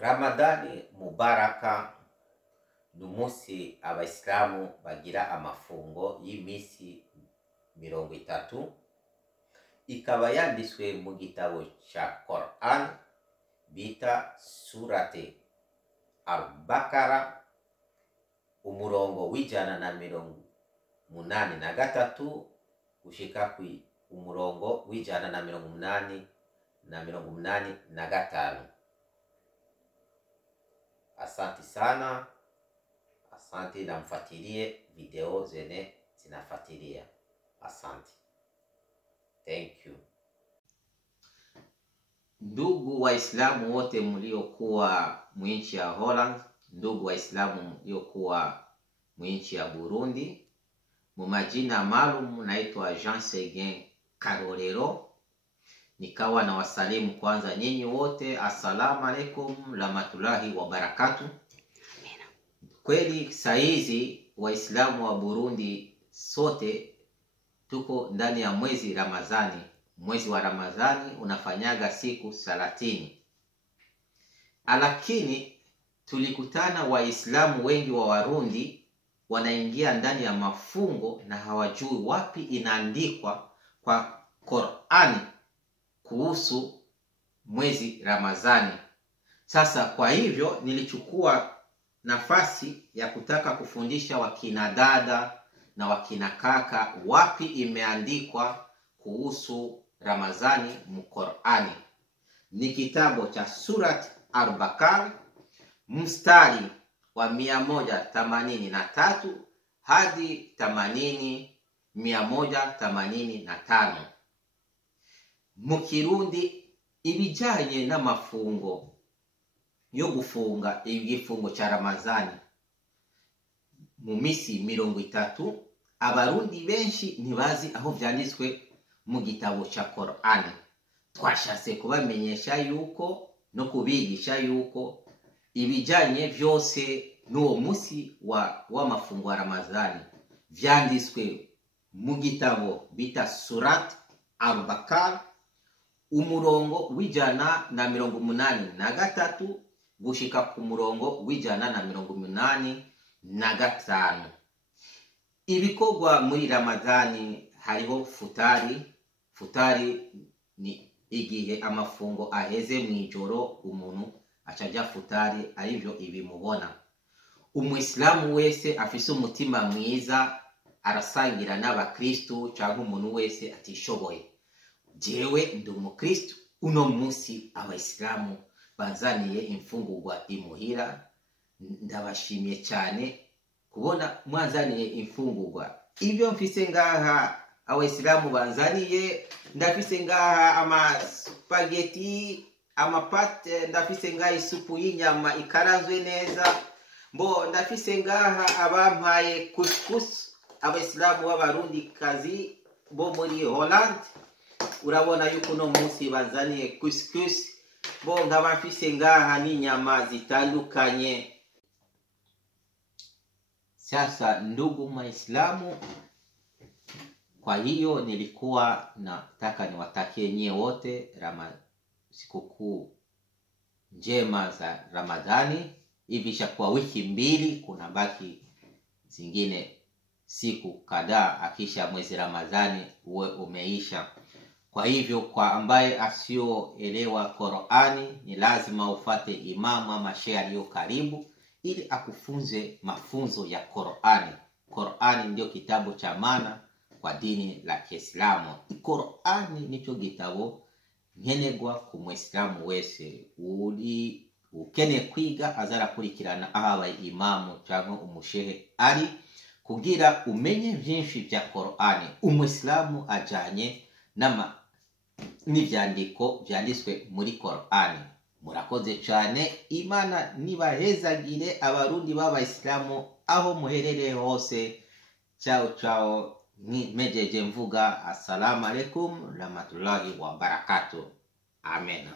Ramadani mubaraka numusi abayisilamu bagira amafungo y'imisi 30, ikaba yanditswe mu gitabo cha Quran bita surate Al-Baqara umurongo w'ijana na 83 gushika ku umurongo w'ijana na 85. Asante sana, asante na mfuatilie video zene zinafuatilia. Asante. Thank you. Ndugu Waislamu wote mliokuwa mwinchi ya Holland, ndugu Waislamu mliokuwa mwinchi ya Burundi, mumajina maalum naitwa Jean Seguin Karorero. Nikawa na wasalimu kwanza nyinyi wote, assalamu alaikum rahmatullahi wa barakatuh. Kweli saizi Waislamu wa Burundi sote tuko ndani ya mwezi Ramadhani. Mwezi wa Ramadhani unafanyaga siku 30. Lakini tulikutana Waislamu wengi wa Warundi wanaingia ndani ya mafungo na hawajui wapi inaandikwa kwa Qur'ani kuhusu mwezi Ramadhani. Sasa kwa hivyo nilichukua nafasi ya kutaka kufundisha wakina dada na wakina kaka wapi imeandikwa kuhusu Ramadhani mu Qur'ani. Ni kitabu cha Surat Al-Baqara mstari wa 183 hadi 185. Mu Kirundi ibijanye n'amafungo yo gufunga igifungo cha Ramadhani mu misi 30, abarundi benshi ntibazi aho vyanditswe mu gitabo cha Qur'ani. Twashatse kubamenyesha yuko no kubigisha yuko ibijanye vyose n'uwo musi wa mafungo ya Ramadhani vyanditswe mu gitabo bita Surat Al-Baqara umurongo w'ijana na 83 gushika ku murongo w'ijana na 85. Ibikorwa muri Ramadhani hariho futari. Futari ni igihe amafungo aheze mwijoro umuntu acaja futari, arivyo ibimubona. Umuislamu wese afise umutima mwiza arasangira n'abakristo cyangwa umuntu wese atishoboye. Jewe ndi umukristo, uno musi abayisilamu bazaniye imfungurwa imuhira. Ndabashimiye cyane kubona mwazaniye imfungurwa. Ibyo mfise ngaha abayisilamu banzaniye, ndafise ngaha ama spaghetti, ama pate, ndafise ngaha isupu y'inyama ikarazwe neza, ndafise ngaha abampaye couscous abayisilamu b'abarundi kazi bo muri Holland. Urabona yuko no munsi bazaniye couscous, nkaba mfise ngaha n'inyama zitandukanye. Sasa ndugu Waislamu, kwa hiyo nilikuwa nataka niwatakie nyie wote sikukuu njema za Ramadhani. Hivi shakuwa wiki 2, kuna baki zingine siku kadhaa akisha mwezi Ramadhani uwe umeisha. Kwa hivyo kwa ambaye asioelewa Qur'ani ni lazima ufate imamu ama shehe aliyo karibu ili akufunze mafunzo ya Qur'ani. Qur'ani ndio kitabu cha maana kwa dini la Kiislamu. Qur'ani nicho gitabo nkenegwa ku Muislamu wese ukene kwiga azara kurikirana aha imamu cyangwa umushehe ari kugira umenye byinshi bya Qur'ani. Umuislamu ajanye n'ivyandiko vyanditswe muri Qur'ani. Murakoze cyane. Imana nibahezagire abarundi b'abayisilamu aho muherereye hose. Ciao ciao. Mejeje mvuga assalamu alaikum rahmatullahi wa barakatuh. Amen.